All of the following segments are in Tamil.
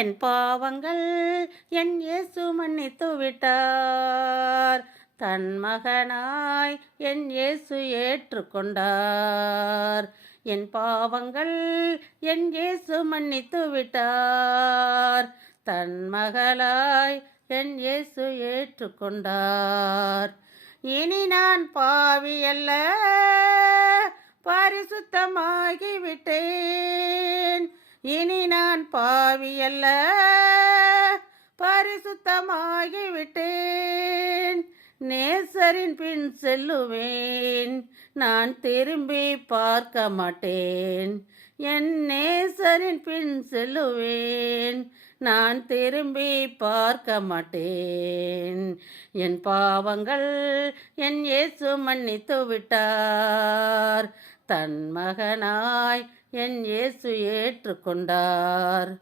என் பாவங்கள் என் இயேசு மன்னித்து விட்டார். தன் மகனாய் என் இயேசு ஏற்றுக்கொண்டார். என் பாவங்கள் என் இயேசு மன்னித்து விட்டார். தன் மகளாய் என் இயேசு ஏற்றுக்கொண்டார். இனி நான் பாவி அல்ல. பரிசுத்தமாகிவிட்டேன். இனி நான் பாவியல்ல. பரிசுத்தமாகிவிட்டேன். நேசரின் பின் செல்லுவேன். நான் திரும்பி பார்க்க மாட்டேன். என் நேசரின் பின் செல்லுவேன். நான் திரும்பி பார்க்க மாட்டேன். என் பாவங்கள் என் இயேசு மன்னித்து விட்டார் தன் மகனாய் என் இயேசு ஏற்றுக்கொண்டார்.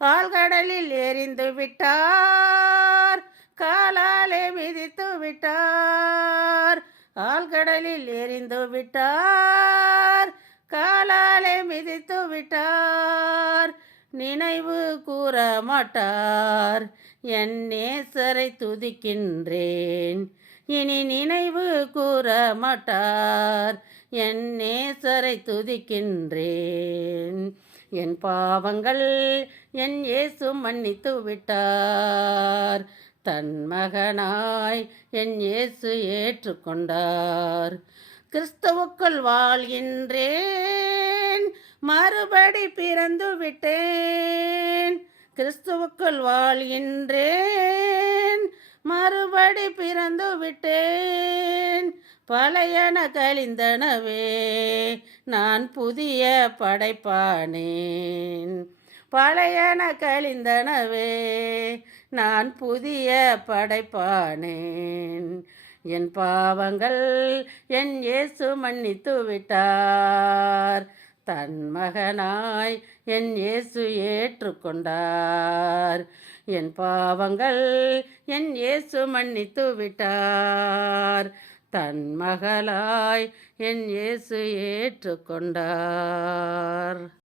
ஆழ்கடலில் எரிந்து விட்டார். காலாலே மிதித்து விட்டார். ஆழ்கடலில் எரிந்து விட்டார். காலாலே மிதித்து விட்டார். நினைவு கூற மாட்டார். என் நேசரை துதிக்கின்றேன். இனி நினைவு கூற மாட்டார். என் நேசரை துதிக்கின்றேன். என் பாவங்கள் என் இயேசு மன்னித்து விட்டார். தன் மகனாய் என் இயேசு ஏற்றுக்கொண்டார். கிறிஸ்தவுக்குள் வாழ்கின்றேன். மறுபடி பிறந்து விட்டேன். கிறிஸ்துவுக்குள் வாழ்கின்றேன். மறுபடி பிறந்து விட்டேன். பழையன கழிந்தனவே நான் புதிய படைப்பானேன். பழையன கழிந்தனவே நான் புதிய படைப்பானேன். என் பாவங்கள் என் இயேசு மன்னித்து விட்டார். தன் மகனாய் என் இயேசு ஏற்றுக்கொண்டார். என் பாவங்கள் என் இயேசு மன்னித்து விட்டார். தன் மகளாய் என் இயேசு ஏற்றுக்கொண்டார்.